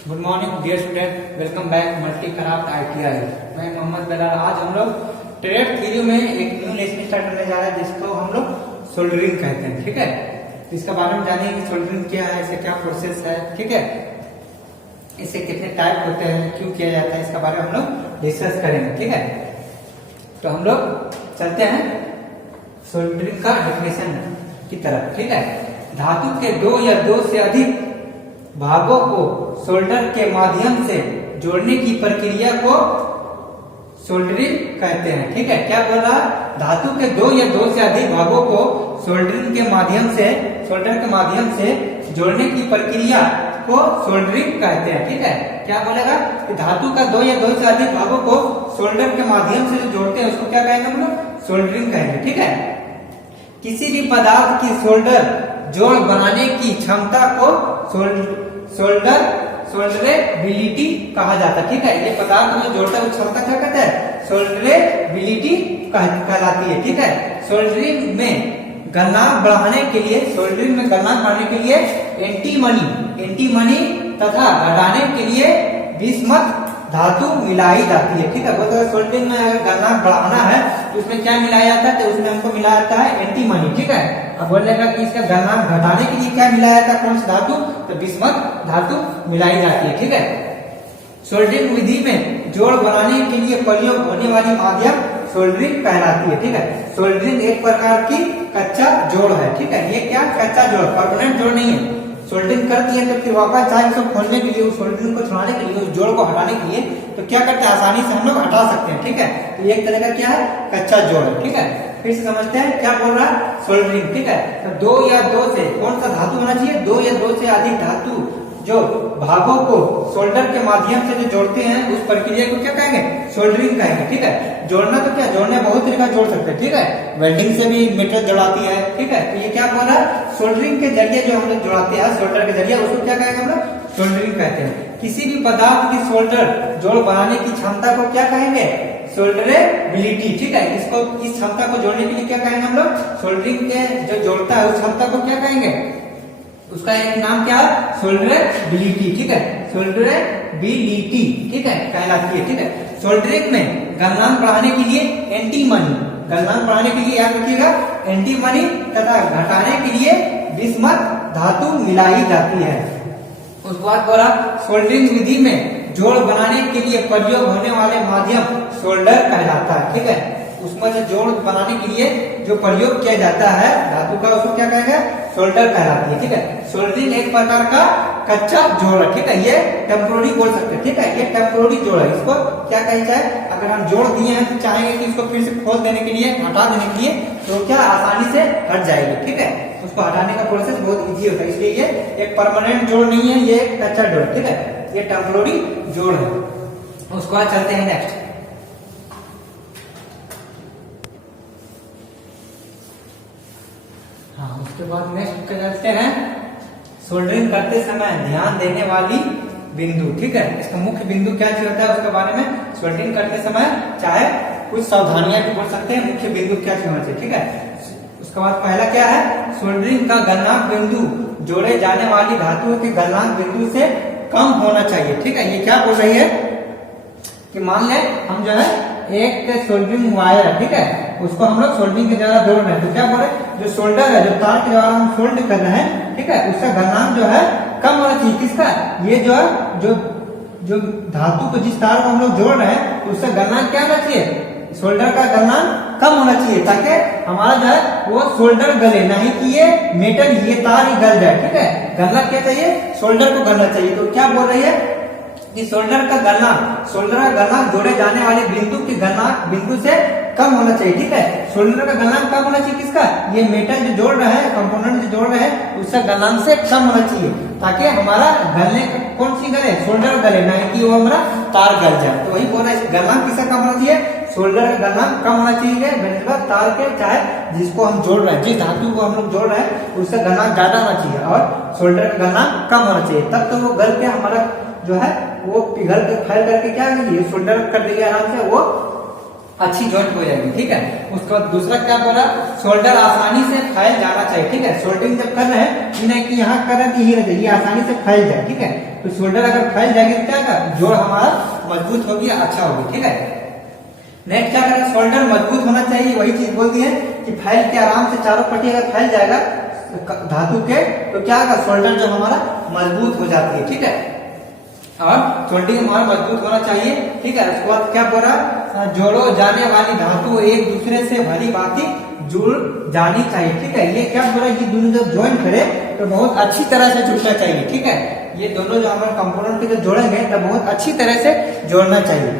Good morning dear student, welcome back multi craft ITI। मैं मोहम्मद बेलाल। आज हम लोग ट्रेड थ्योरी में एक न्यू लेसन स्टार्ट करने जा रहे हैं जिसको हम लोग सोल्डरिंग कहते हैं। ठीक है, तो इसके बारे में जानेंगे कि सोल्डरिंग क्या है, इसका क्या प्रोसेस है, ठीक है, इससे कितने टाइप होते हैं, क्यों किया जाता है, इसके बारे में हम लोग डिस्कस करेंगे। ठीक है, तो हम लोग चलते हैं सोल्डरिंग का डेफिनेशन की तरफ। ठीक है, धातु के दो या दो से अधिक भागों को सोल्डर के माध्यम से जोड़ने की प्रक्रिया को सोल्डरिंग कहते हैं। ठीक है, क्या बोल रहा, धातु के दो या दो से अधिक भागों को सोल्डरिंग के माध्यम से सोल्डर के माध्यम से जोड़ने की प्रक्रिया को सोल्डरिंग कहते हैं। ठीक है, क्या बोलेगा कि धातु का दो या दो से अधिक भागों को सोल्डर के माध्यम से जो जोड़ते हैं उसको क्या कहेंगे हम लोग, सोल्डरिंग कहेंगे। ठीक है, किसी भी पदार्थ की सोल्डर जोड़ बनाने की क्षमता को सोल्डरेबिलिटी कहा जाता है। ठीक है, ये पदार्थ में जोड़ता है उस क्षमता क्या कहते हैं, सोल्डरेबिलिटी कहलाती है। ठीक है, सोल्डरिंग में गलनांक बढ़ाने के लिए एंटी मनी तथा घटाने के लिए बिस्मथ धातु मिलाई जाती है। ठीक है, बहुत सोल्डरिंग में अगर गलनांक बढ़ाना है तो उसमें क्या मिलाया जाता है, तो उसमें हमको मिलाया जाता है एंटी मनी। ठीक है, अब बोलेगा कि इसका गलनांक घटाने के लिए क्या मिलाया जाता है, कौन सी धातु, तो बिस्मथ धातु मिलाई जाती है। ठीक है, सोल्डरिंग विधि में जोड़ बनाने के लिए प्रयोग होने वाली माध्यम सोल्डरिंग कहलाती है। ठीक है, सोल्डरिंग एक प्रकार की कच्चा जोड़ है। ठीक है, ये क्या कच्चा जोड़, परमानेंट जोड़ नहीं है। सोल्डरिंग कर दिए तो फिर वापस चाहे उसको खोलने के लिए, उस सोल्डरिंग को छुड़ाने के लिए, उस जोड़ को हटाने के लिए तो क्या करते हैं, आसानी से हम लोग हटा सकते हैं। ठीक है, तो ये एक तरह का क्या है, कच्चा जोड़ है। ठीक है, फिर से समझते हैं क्या बोल रहा है, सोल्डरिंग। ठीक है, तो दो या दो से कौन सा धातु होना चाहिए, दो या दो से अधिक धातु जो भागों को सोल्डर के माध्यम से जो जोड़ते हैं उस प्रक्रिया को क्या कहेंगे, सोल्डरिंग कहेंगे। ठीक है, जोड़ना तो क्या, जोड़ने बहुत तरीका जोड़ सकते हैं। ठीक है, वेल्डिंग से भी मेटल जोड़ाती है। ठीक है, तो ये क्या बोल रहा है, सोल्डरिंग के जरिए जो हम लोग जोड़ाते हैं सोल्डर के जरिए, उसको क्या कहेंगे हम लोग, सोल्डरिंग कहते हैं। किसी भी पदार्थ की सोल्डर जोड़ बनाने की क्षमता को क्या कहेंगे, सोल्डरेबिलिटी। ठीक है, इसको इस क्षमता को जोड़ने के लिए क्या कहेंगे हम लोग, सोल्डरिंग के जो जोड़ता है उस क्षमता को क्या कहेंगे, उसका एक नाम क्या है, सोल्डरेबिलिटी। ठीक है, सोल्डरेबिलिटी ठीक है कहलाती है। ठीक है, सोल्डरिंग में गलनांक बढ़ाने के लिए एंटी मनी, गलनांक बढ़ाने के लिए याद रखिएगा एंटी मनी तथा घटाने के लिए बिस्मथ धातु मिलाई जाती है। उसके बाद बोला सोल्डरिंग विधि में जोड़ बनाने के लिए प्रयोग होने वाले माध्यम सोल्डर कहलाता है। ठीक है, उसमें से जोड़ बनाने के लिए जो प्रयोग किया जाता है धातु का उसको क्या कहेंगे, सोल्डर कहलाती है। ठीक है, सोल्डरिंग एक प्रकार का कच्चा जोड़ है। ठीक है, ये टेम्पोररी बोल सकते हैं। ठीक है, ये टेम्पोररी जोड़ है। इसको क्या कहें चाहे, अगर हम जोड़ दिए हैं तो चाहेंगे कि इसको फिर से खोल देने के लिए, हटा देने के लिए, तो क्या आसानी से हट जाएगी। ठीक है, उसको हटाने का प्रोसेस बहुत इजी होता है, इसलिए ये एक परमानेंट जोड़ नहीं है, ये एक कच्चा जोड़। ठीक है, ये टेम्पोररी जोड़ है। उसके बाद चलते हैं नेक्स्ट। हाँ, उसके बाद नेक्स्ट चलते हैं सोल्डरिंग करते समय ध्यान देने वाली बिंदु। ठीक है, इसका मुख्य बिंदु क्या चीज होता है उसके बारे में सोल्डरिंग करते समय चाहे कुछ सावधानियां भी बोल सकते हैं, मुख्य बिंदु क्या चीज होना चाहिए। ठीक है, उसके बाद पहला क्या है, सोल्डरिंग का गलनांक बिंदु जोड़े जाने वाली धातुओं के गलनांक बिंदु से कम होना चाहिए। ठीक है, ये क्या बोल रही है कि मान ले हम जो है एक सोल्डरिंग वायर है, ठीक है, उसको हम लोग सोल्डरिंग के द्वारा जोड़ रहे हैं, तो क्या बोल रहे हैं, जो सोल्डर है, जो तार के द्वारा हम सोल्ड कर रहे हैं, ठीक है, उसका गलनांक जो है कम होना चाहिए। किसका, ये जो है जो धातु को जिस तार को हम लोग जोड़ रहे हैं तो उसका गलनांक क्या होना चाहिए, सोल्डर का गलनांक कम होना चाहिए, ताकि हमारा जो है वो सोल्डर गले, नहीं कि ये मेटल, ये तार ही गल जाए। ठीक है, गलना क्या चाहिए, सोल्डर को गलना चाहिए। तो क्या बोल रही है कि सोल्डर का गलनांक जोड़े जाने वाले बिंदु के गलनांक बिंदु से कम होना चाहिए। ठीक है, सोल्डर का गलनांक कम होना चाहिए, किसका, ये मेटल जो जोड़ रहे हैं, कंपोनेंट जो जोड़ रहे हैं उसका गलनांक से कम होना चाहिए, ताकि हमारा गलने कौन सी गले, सोल्डर गले, नहीं कि वो हमारा तार गल जाए। तो वही बोल रहे हैं गलनांक किसका कम होना चाहिए, सोल्डर का गलनांक कम होना चाहिए बेनिस्बत तार के, चाहे जिसको हम जोड़ रहे हैं, जिस धातु को हम लोग जोड़ रहे हैं उसका गलनांक ज्यादा होना चाहिए और सोल्डर का गलनांक कम होना चाहिए, तब तो वो गल के हमारा जो है वो पिघल के फैल करके क्या करेगी, सोल्डर कर देगी आराम से, वो अच्छी जॉइंट हो जाएगी, ठीक है। उसके बाद दूसरा क्या बोला, शोल्डर आसानी से फैल जाना चाहिए, ठीक है। शोल्डरिंग जब कर रहे हैं ये नहीं कि यहाँ कर रहे हैं कि यही रहते, ये आसानी से फैल जाए, ठीक है। तो शोल्डर अगर फैल जाएगी तो क्या होगा, जोड़ हमारा मजबूत होगी, अच्छा होगी, ठीक है। नेक्स्ट क्या करें, शोल्डर मजबूत होना चाहिए, वही चीज बोल दी है कि फैल के आराम से चारों पट्टी अगर फैल जाएगा धातु के तो क्या होगा, शोल्डर जो हमारा मजबूत हो जाती है, ठीक है। और शोल्डरिंग हमारा मजबूत होना चाहिए, ठीक है। उसके बाद क्या बोला, जोड़ो जाने वाली धातु एक दूसरे से भली भांति जुड़ जानी चाहिए, ठीक है। ये क्या बोला, ये दोनों जब ज्वाइन करे तो बहुत अच्छी तरह से जुड़ना चाहिए, ठीक है। ये दोनों जो हमारे कंपोनेंट के जो जोड़ेंगे तो बहुत अच्छी तरह से जोड़ना चाहिए।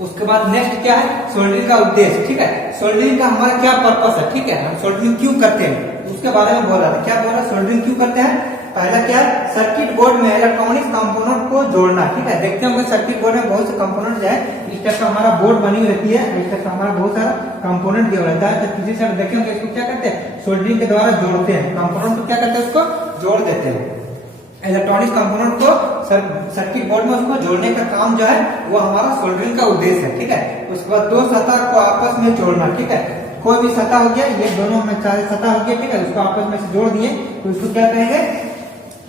उसके बाद नेक्स्ट क्या है, सोल्डरिंग का उद्देश्य, ठीक है। सोल्डरिंग का हमारा क्या पर्पस है, ठीक है, हम सोल्डरिंग क्यों करते हैं उसके बारे में बोल रहा था। क्या बोल रहा है, सोल्डरिंग क्यों करते हैं। पहला क्या है, सर्किट बोर्ड में इलेक्ट्रॉनिक्स कंपोनेंट को जोड़ना, ठीक है। देखते होंगे सर्किट बोर्ड में बहुत से कंपोनेंट जो है इस टाइप का हमारा बोर्ड बनी रहती है, इस टाइप का हमारा बहुत सारा कंपोनेंट दिया रहता है। तो किसी से देखे होंगे इसको क्या करते हैं, सोल्डरिंग के द्वारा जोड़ते हैं, कंपोनेंट को क्या करते हैं, उसको जोड़ देते हैं। इलेक्ट्रॉनिक कंपोनेंट को सर्किट बोर्ड में उसको जोड़ने का काम जो है वो हमारा सोल्डरिंग का उद्देश्य है, ठीक है। उसके बाद दो सतह को आपस में जोड़ना, ठीक है। कोई भी सतह हो गया, ये दोनों में चार सतह हो गया, ठीक है, उसको आपस में से जोड़ दिए तो उसको क्या कहेंगे,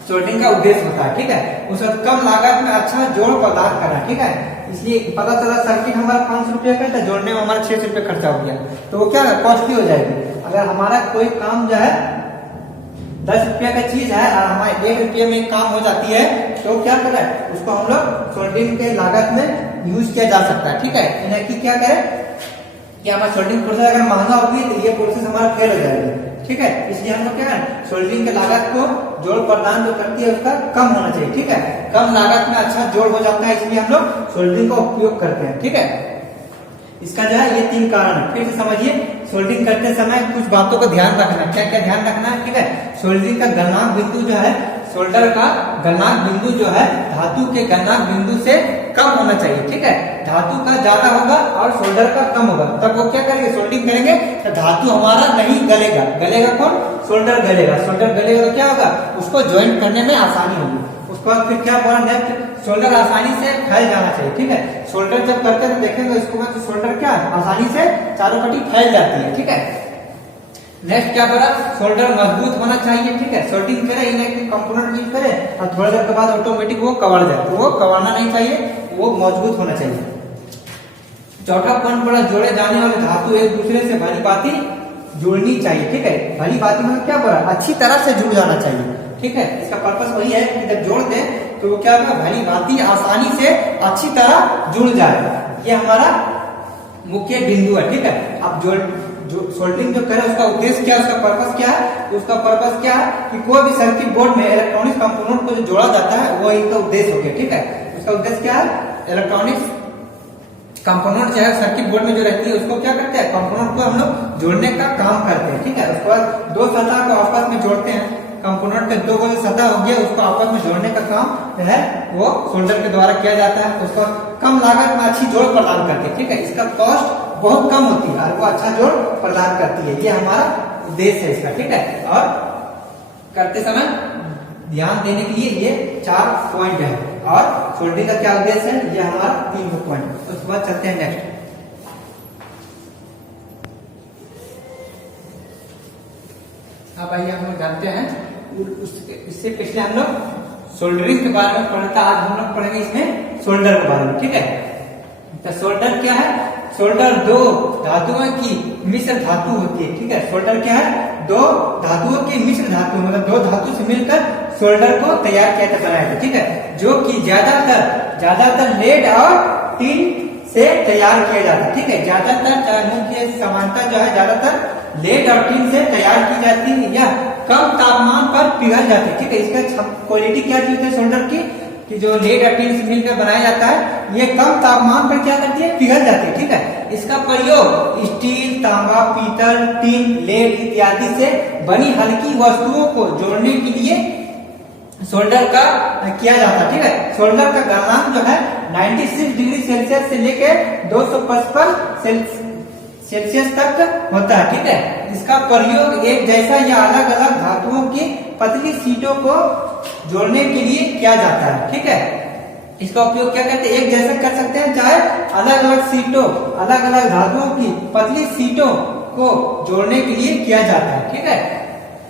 सोल्डरिंग का उद्देश्य होता है, ठीक है। उसके बाद कम लागत में अच्छा जोड़ प्रदान करना, ठीक है। इसलिए पता चला सर्किट हमारा 500 रुपया का था, जोड़ने में हमारा 600 रुपया खर्चा हो गया, तो वो क्या कॉस्टली हो जाएगी। अगर हमारा कोई काम जो है 10 रुपया का चीज है और हमारे 1 रुपये में काम हो जाती है तो क्या करें, उसको हम लोग सोल्डरिंग के लागत में यूज किया जा सकता है, ठीक है। यानी कि क्या करें कि हमारा सोल्डरिंग प्रोसेस अगर महंगा होगी तो ये प्रोसेस हमारा फेल हो जाएगा, ठीक है। इसलिए हम लोग क्या करें, सोल्डरिंग के लागत को जोड़ प्रदान जो करती है उसका कम होना चाहिए, ठीक है। कम लागत में अच्छा जोड़ हो जाता है, इसलिए हम लोग सोल्डरिंग का उपयोग करते हैं, ठीक है। इसका जो है ये 3 कारण है। फिर से समझिए, सोल्डरिंग करते समय कुछ बातों का ध्यान रखना है। क्या क्या ध्यान रखना है, ठीक है। सोल्डरिंग का गलनांक बिंदु जो है, सोल्डर का गलनांक बिंदु जो है धातु के गलनांक बिंदु से कम होना चाहिए, ठीक है। धातु का ज्यादा होगा और सोल्डर का कम होगा, तब वो क्या करेंगे, सोल्डरिंग करेंगे तो धातु हमारा नहीं गलेगा। गलेगा कौन, सोल्डर गलेगा। सोल्डर गलेगा तो क्या होगा, उसको ज्वाइंट करने में आसानी होगी। उसके बाद फिर क्या बोला, नेक्स्ट शोल्डर आसानी से फैल जाना चाहिए, ठीक है। शोल्डर जब करते हैं तो देखेंगे इसको बाद शोल्डर क्या है, आसानी से चारों पट्टी फैल जाती है, ठीक है। नेक्स्ट क्या बोला, शोल्डर मजबूत होना चाहिए, ठीक है। सोल्डरिंग करे इन्हें कंपोनेंट यूज करे और थोड़ी देर के बाद ऑटोमेटिक वो कवर जाए, तो वो कवरना नहीं चाहिए, वो मजबूत होना चाहिए। चौथा पॉइंट बोला, जोड़े जाने वाले धातु एक दूसरे से भली भांति जुड़नी चाहिए, ठीक है। भली भांति मतलब क्या बोला, अच्छी तरह से जुड़ जाना चाहिए, ठीक है। इसका पर्पस वही है कि जब जोड़ दें तो वो क्या होगा, भली भांति आसानी से अच्छी तरह जुड़ जाए। ये हमारा मुख्य बिंदु है, ठीक है। अब जो सोल्डरिंग जो करे उसका उद्देश्य क्या है, उसका पर्पस क्या है, तो उसका पर्पस क्या है कि कोई भी सर्किट बोर्ड में इलेक्ट्रॉनिक कंपोनेंट को जो जोड़ा जाता है वो इनका उद्देश्य हो गया, ठीक है। उसका उद्देश्य क्या है, इलेक्ट्रॉनिक्स कंपोनेंट जो है सर्किट बोर्ड में जो रहती है उसको क्या करते हैं, कंपोनेंट को हम लोग जोड़ने का काम करते हैं, ठीक है। उसके बाद दो सतह को आपस में जोड़ते हैं, कंपोनेंट के दो सतह हो गया उसको आपस में जोड़ने का काम जो है वो सोल्डर के द्वारा किया जाता है। उसको कम लागत में अच्छी जोड़ प्रदान करते हैं, ठीक है। इसका कॉस्ट बहुत कम होती है और वो अच्छा जोड़ प्रदान करती है, ये हमारा उद्देश्य है इसका, ठीक है। और करते समय ध्यान देने के लिए ये 4 पॉइंट है और सोल्डरिंग का क्या उद्देश्य है, ये हमारा 3 पॉइंट। उसके बाद चलते हैं नेक्स्ट। अब आइए हम लोग जानते हैं इससे पिछले हम लोग सोल्डरिंग के बारे में पढ़ा था, आज हम लोग पढ़ेंगे इसमें सोल्डर के बारे में, ठीक है। तो सोल्डर क्या है, सोल्डर दो धातुओं की मिश्र धातु होती है, ठीक है। सोल्डर क्या है, दो धातुओं की मिश्र धातु, मतलब दो धातु से मिलकर सोल्डर को तैयार किया जाता है, ठीक है। जो कि ज्यादातर लेड और टीन से तैयार किया जाता है, ठीक है। ज्यादातर मुख्य समानता जो है ज्यादातर लेड और टीन से तैयार की जाती है या कम तापमान पर पिघल जाती है, ठीक है। इसका क्वालिटी क्या चीज है सोल्डर की, कि जो लेड और टीन से मिलकर बनाया जाता है ये कम तापमान पर क्या करती है, पिघल जाती है, ठीक है। इसका प्रयोग स्टील, तांबा, पीतल, टीन, लेड इत्यादि से बनी हल्की वस्तुओं को जोड़ने के लिए सोल्डर का किया जाता है, ठीक है। सोल्डर का गलनांक जो है 96 डिग्री सेल्सियस से लेकर 255 सेल्सियस तक होता है, ठीक है। इसका प्रयोग एक जैसा या अलग अलग धातुओं की पतली शीटों को जोड़ने के लिए किया जाता है, ठीक है। इसका उपयोग क्या करते हैं, एक जैसा कर सकते हैं, चाहे अलग अलग सीटों, अलग अलग धातुओं की पतली सीटों को जोड़ने के लिए किया जाता है। ठीक है,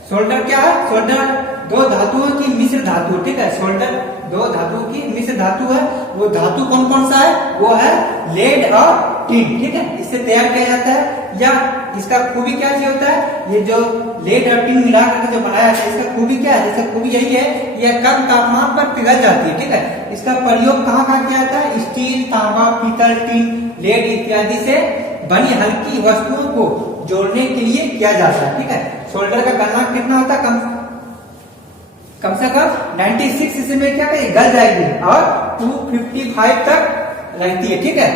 सोल्डर क्या है, सोल्डर दो धातुओं की मिश्र धातु। ठीक है, सोल्डर दो धातुओं की मिश्र धातु है। वो धातु कौन कौन सा है, वो है लेड और टिन। ठीक है, इससे तैयार किया जाता है। या इसका खूबी क्या चीज होता है, ये जो लेड और टिन मिला करके जो बनाया जाता है, इसका खूबी क्या है, इसका खूबी यही है, यह कम तापमान पर पिघल जाती है। ठीक है, इसका प्रयोग कहाँ कहाँ किया जाता है, स्टील, तांबा, पीतल, टिन, लेड इत्यादि से बनी हल्की वस्तुओं को जोड़ने के लिए किया जाता है। ठीक है, शोल्डर का गलनांक कितना होता है, कम से कम 96 इसी में क्या करेगी, गल जाएगी और 255 तक रहती है। ठीक है,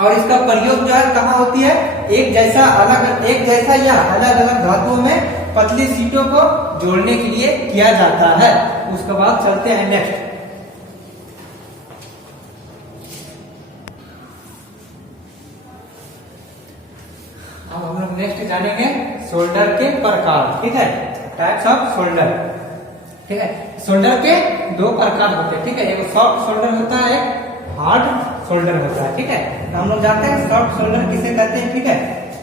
और इसका प्रयोग जो है कहाँ होती है, एक जैसा या अलग अलग धातुओं में पतली सीटों को जोड़ने के लिए किया जाता है। उसके बाद चलते हैं नेक्स्ट। अब हम लोग नेक्स्ट जानेंगे शोल्डर के प्रकार। ठीक है, टाइप्स ऑफ शोल्डर। ठीक है, शोल्डर के दो प्रकार होते हैं। ठीक है, एक सॉफ्ट शोल्डर होता है, एक हार्ड शोल्डर होता है। ठीक है, तो हम लोग जानते हैं सॉफ्ट शोल्डर किसे कहते हैं। ठीक है,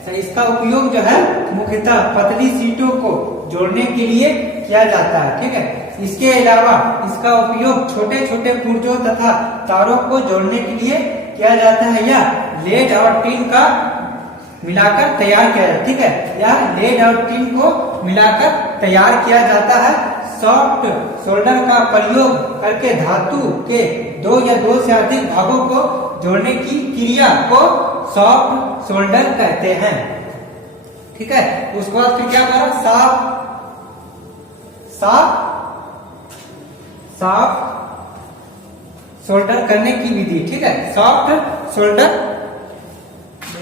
तो इसका उपयोग जो है मुख्यतः पतली सीटों को जोड़ने के लिए किया जाता है। ठीक है, इसके अलावा इसका उपयोग छोटे छोटे पुर्जों तथा तारों को जोड़ने के लिए किया जाता है, या लेड और टिन का मिलाकर तैयार किया जाता है। ठीक है, या लेड और टिन को मिलाकर तैयार किया जाता है। सॉफ्ट शोल्डर का प्रयोग करके धातु के दो या दो से अधिक भागों को जोड़ने की क्रिया को सॉफ्ट शोल्डर कहते हैं। ठीक है, उसके बाद फिर क्या करो, सॉफ्ट शोल्डर करने की विधि। ठीक है, सॉफ्ट शोल्डर,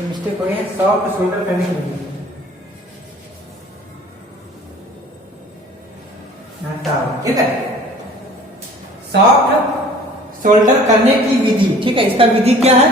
मिस्टेक हो गई, सॉफ्ट शोल्डर करने की विधि। ठीक है, सॉफ्ट शोल्डर करने की विधि। ठीक है, इसका विधि क्या है,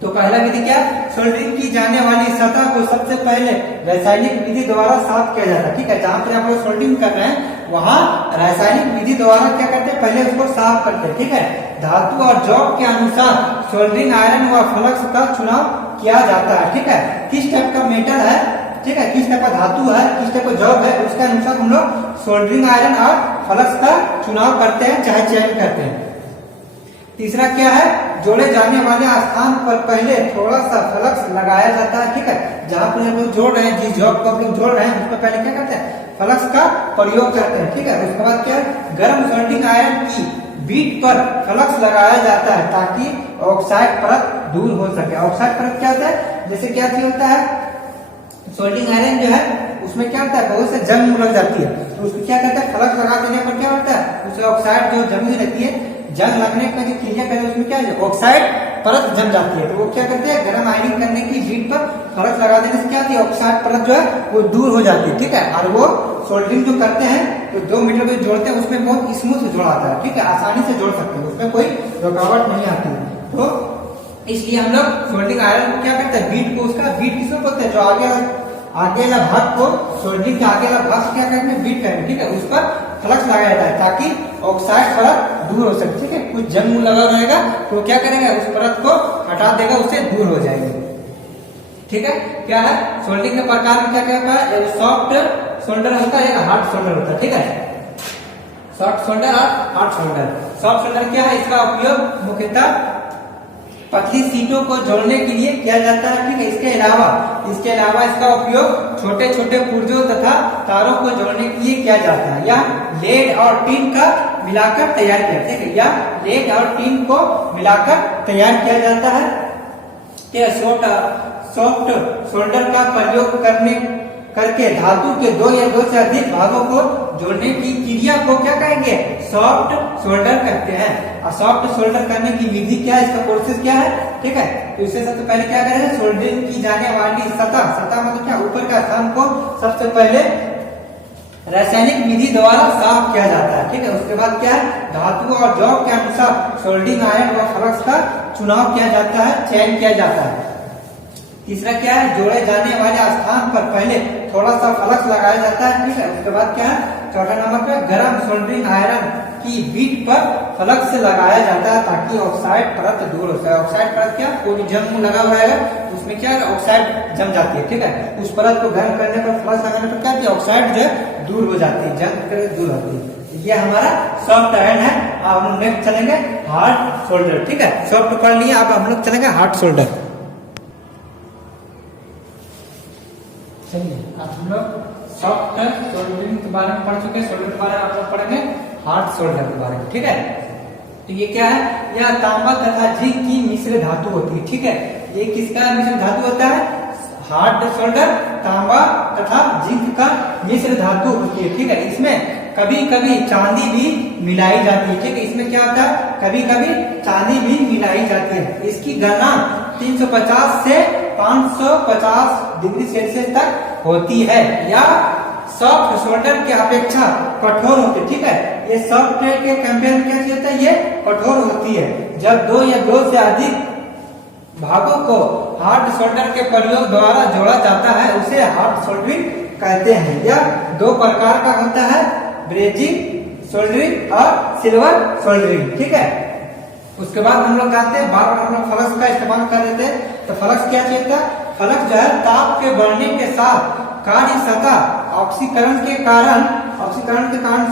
तो पहला विधि क्या, सोल्डरिंग की जाने वाली सतह को सबसे पहले रासायनिक विधि द्वारा साफ किया जाता है। ठीक है, जहां पर आप लोग सोल्डरिंग कर रहे हैं वहां रासायनिक विधि द्वारा क्या करते हैं, पहले उसको साफ करते हैं। ठीक है, धातु और जॉब के अनुसार सोल्डरिंग आयरन व फ्लक्स का चुनाव किया जाता है। ठीक है, किस टाइप का मेटल है, ठीक है, किस टाइप का धातु है, किस टाइप का जॉब है, उसके अनुसार हम लोग सोल्डरिंग आयरन और फ्लक्स का चुनाव करते हैं, चाहे चयन करते हैं। तीसरा क्या है, जोड़े जाने वाले स्थान पर पहले थोड़ा सा फ्लक्स लगाया जाता है। ठीक है, जहां पर हम लोग जोड़ रहे हैं, जिस जॉब को हम लोग जोड़ रहे हैं, उस पर पहले क्या करते हैं, फ्लक्स का प्रयोग करते हैं। ठीक है, उसके बाद क्या है, गर्म सोल्डरिंग आयरन की बीट पर फ्लक्स लगाया जाता है ताकि ऑक्साइड परत दूर हो सके। ऑक्साइड परत क्या होता है, जैसे क्या होता है, सोल्डरिंग आयरन जो है उसमें क्या होता है, बहुत से जंग लग जाती है, तो उसको क्या करता है, फ्लक्स लगा देने पर क्या होता है, उससे ऑक्साइड जो जमी रहती है, जंग लगने का जो क्रिया करते हैं उसमें क्या है, ऑक्साइड परत जम जाती है। तो वो क्या करते हैं, गर्म आयरन करने की बीट पर फ्लक्स लगा देने से क्या होती है, ऑक्साइड परत जो है वो दूर हो जाती है। ठीक है, और वो सोल्डरिंग जो करते हैं, तो 2 मीटर को जोड़ते हैं, उसमें बहुत स्मूथ जोड़ाता है। ठीक है, आसानी से जोड़ सकते हैं, उसमें कोई रुकावट नहीं आती है। तो इसलिए हम लोग सोल्डरिंग आयरन को क्या करते हैं, बीट को, उसका बीट किसको बोलते हैं, जो आगे वाला भाग को, सोल्डरिंग के आगे वाला भाग क्या करते हैं, बीट करेंगे। ठीक है, उस पर फ्लक्स लगाया जाता है ताकि ऑक्साइड परत दूर हो सके। ठीक है, कुछ जंग लगा रहेगा तो क्या करेगा, उस परत को हटा देगा, उससे दूर हो जाएगा। ठीक है, क्या है, सोल्डरिंग के प्रकार में क्या क्या होता है, एक सॉफ्ट शोल्डर होता है, एक हार्ड शोल्डर होता है। ठीक है, सॉफ्ट शोल्डर और हार्ड शोल्डर। सॉफ्ट शोल्डर क्या है, इसका उपयोग मुख्यतः पतली सीटों को जोड़ने के लिए किया जाता है। ठीक है, इसके अलावा इसका उपयोग छोटे छोटे पुर्जों तथा तारों को जोड़ने के लिए किया जाता है, या लेड और टिन का मिलाकर तैयार किया। ठीक है, या लेड और टिन को मिलाकर तैयार किया जाता है। सॉफ्ट शोल्डर का प्रयोग करके धातु के 2 या 2 से अधिक भागों को जोड़ने की क्रिया को क्या कहेंगे, सॉफ्ट शोल्डर कहते हैं। और सॉफ्ट शोल्डर करने की विधि क्या है, इसका प्रोसेस क्या है। ठीक है, तो इससे सबसे पहले क्या करेंगे, सोल्डरिंग की जाने वाली सतह मतलब क्या, ऊपर का स्थान को सबसे पहले रासायनिक विधि द्वारा साफ किया जाता है। ठीक है, उसके बाद क्या है, धातु और जॉब के अनुसार सोल्डरिंग आयरन व फ्लक्स का चुनाव किया जाता है, चयन किया जाता है। तीसरा क्या है, जोड़े जाने वाले स्थान पर पहले थोड़ा सा फ्लक्स लगाया जाता है, ठीक है। उसके बाद क्या है, चौथा नंबर पे गर्म सोल्डरिंग आयरन की बीट पर फ्लक्स लगाया जाता है ताकि ऑक्साइड परत दूर हो जाए। ऑक्साइड परत क्या, कोई भी जंग लगा हुआ है उसमें क्या है, ऑक्साइड जम जाती है, ठीक है। उस परत को गर्म करने पर, फ्लक्स लगाने पर क्या होती है, ऑक्साइड जो है दूर हो जाती है, जंग दूर होती है। ये हमारा सॉफ्ट आयरन है। अब हम नेक्स्ट चलेंगे हार्ड शोल्डर, ठीक है। सॉफ्ट पढ़ लिए, अब हम लोग चलेंगे हार्ड शोल्डर। चलिए अब हम लोग सॉफ्ट शोल्डरिंग के बारे में पढ़ चुके हैं, शोल्डर के बारे में आप लोग पढ़ेंगे हार्ड शोल्डर के बारे में, ठीक है। तो ये क्या है, यह तांबा तथा जिंक की मिश्र धातु होती है, ठीक है। ये किसका मिश्र धातु होता है, हार्ड शोल्डर तांबा तथा जिंक का मिश्र धातु होती है, ठीक है। इसमें कभी कभी चांदी भी मिलाई जाती है, ठीक है। इसमें क्या होता है, कभी कभी चांदी भी मिलाई जाती है। इसकी गणना 350 से 550 डिग्री सेल्सियस तक होती है, या सॉफ्ट शोल्डर की अपेक्षा कठोर होती है, ठीक है। ये सॉफ्ट के कंपेयर में क्या होता है, ये कठोर होती है। जब दो या दो से अधिक भागों को हार्ड शोल्डर के प्रयोग द्वारा जोड़ा जाता है उसे हार्ड सोल्डरिंग कहते हैं। यह दो प्रकार का होता है, ब्रेजिंग सोल्डरिंग और सिल्वर सोल्डरिंग, ठीक है। उसके बाद हम लोग आते हैं, बार बार हम लोग फ्लक्स का इस्तेमाल कर रहे थे, तो फ्लक्स क्या चीज था, फ्लक्स जो है ताप के बढ़ने के साथ कार्य सतह ऑक्सीकरण के कारण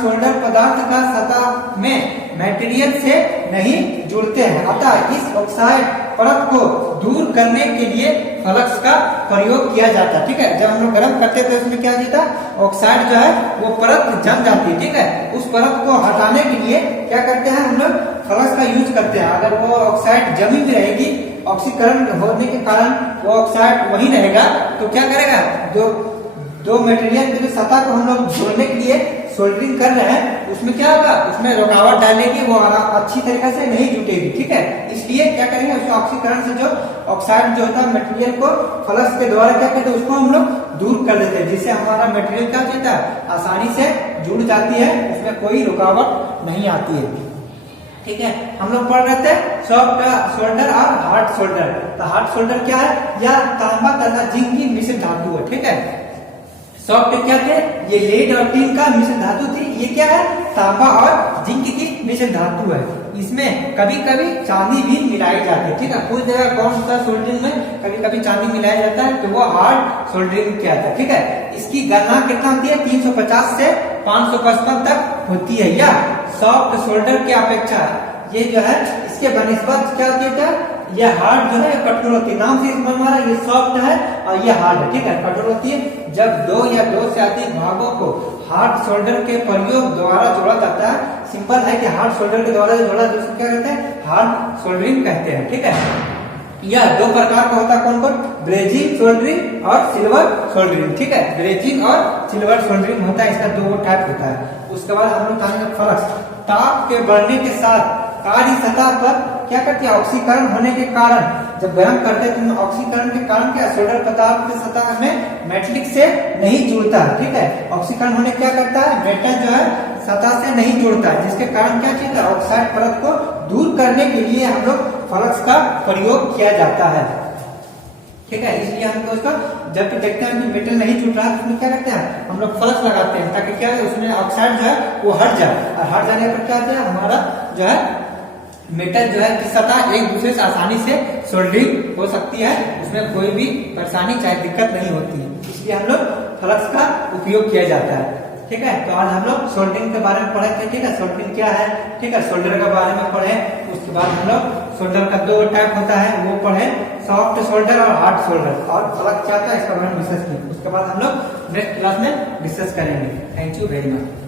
शोल्डर पदार्थ का सतह में मटेरियल से नहीं जुड़ते हैं, अतः इस ऑक्साइड परत को दूर करने के लिए फ्लक्स का प्रयोग किया जाता है, ठीक है। जब हम लोग गर्म करते थे उसमें क्या होता, ऑक्साइड जो है वो परत जम जाती है, ठीक है। उस परत को हटाने के लिए क्या करते हैं, हम लोग फ्लक्स का यूज करते हैं। अगर वो ऑक्साइड जमी हुई रहेगी, ऑक्सीकरण होने के कारण वो ऑक्साइड वही रहेगा, तो क्या करेगा, दो मटेरियल की सतह को हम लोग जोड़ने के लिए सोल्डरिंग कर रहे हैं, उसमें क्या होगा, उसमें रुकावट डालेगी, वो अच्छी तरीके से नहीं जुटेगी, ठीक है। इसलिए क्या करेंगे, उसको ऑक्सीकरण से जो ऑक्साइड जो होता है मटेरियल को फ्लक्स के द्वारा क्या करते हैं, उसको हम लोग दूर कर देते हैं, जिससे हमारा मटेरियल क्या होता है, आसानी से जुड़ जाती है, उसमें कोई रुकावट नहीं आती है, ठीक है। हम लोग पढ़ रहे थे सॉफ्ट शोल्डर और हार्ड शोल्डर। तो हार्ड शोल्डर क्या है, यह तांबा तथा जिंक की मिश्र धातु है, ठीक है। सॉफ्ट क्या थे, ये लेड और टिन का मिश्र धातु थी, ये क्या है, तांबा और जिंक की मिश्र धातु है। इसमें कभी कभी चांदी भी मिलाई जाती है, ठीक है। कुछ जगह कौन सा सोल्डरिंग में कभी कभी चांदी मिलाया जाता है, तो वो हार्ड सोल्डरिंग क्या था, ठीक है। इसकी गणना कितना होती है, 350 से 555 तक होती है। या सॉफ्ट शोल्डर की अपेक्षा ये जो है, इसके बनिस्बत क्या होती है, ये हार्ड जो है कठोर होती है। नाम से इसमें हमारा ये सॉफ्ट है और ये हार्ड है, ठीक है, कठोर होती है। जब दो या दो से अधिक भागों को हार्ड शोल्डर के प्रयोग द्वारा जोड़ा जाता है, सिंपल है कि हार्ड शोल्डर के द्वारा जोड़ा, जिसको क्या कहते हैं, हार्ड सोल्डरिंग कहते हैं, ठीक है। यह दो प्रकार का होता है, कौन कौन, ब्रेजिंग सोल्डरिंग और सिल्वर सोल्डरिंग, ठीक है। ब्रेजिंग और सिल्वर सोल्डरिंग होता है, इसका दो टाइप होता है। उसके बाद हम लोग कहेंगे फ्लक्स। ताप के बढ़ने के साथ कार्य सतह पर क्या करती है, ऑक्सीकरण होने के कारण, जब गर्म करते हैं तो ऑक्सीकरण के कारण क्या, शोल्डर पदार्थ के सतह में मेटलिक से नहीं जुड़ता, ठीक है। ऑक्सीकरण होने क्या करता है, मेटल जो है सतह से नहीं जुड़ता है, जिसके कारण क्या चीज है, ऑक्साइड परत को दूर करने के लिए हम लोग फ्लक्स का प्रयोग किया जाता है, ठीक है। इसलिए हम लोग जब भी देखते हैं कि मेटल नहीं जुड़ रहा है, उसमें क्या करते हैं, हम लोग फ्लक्स लगाते हैं, ताकि क्या है, उसमें ऑक्साइड जो है वो हट जाए, और हट जाने पर क्या होता है, हमारा जो है मेटल जो है की सतह एक दूसरे से आसानी से सोल्डरिंग हो सकती है, उसमें कोई भी परेशानी चाहे दिक्कत नहीं होती है। इसलिए हम लोग फ्लक्स का उपयोग किया जाता है, ठीक है। तो आज हम लोग सोल्डरिंग के बारे में पढ़े थे, ठीक है। सोल्डरिंग क्या है, ठीक है, सोल्डर के बारे में पढ़े। उसके बाद हम लोग सोल्डर का दो टाइप होता है वो पढ़े, सॉफ्ट शोल्डर और हार्ड शोल्डर, और फ्लक्स क्या था इसका बारे में डिस्कस किया। उसके बाद हम लोग नेक्स्ट क्लास में डिस्कस करेंगे। Thank you very much.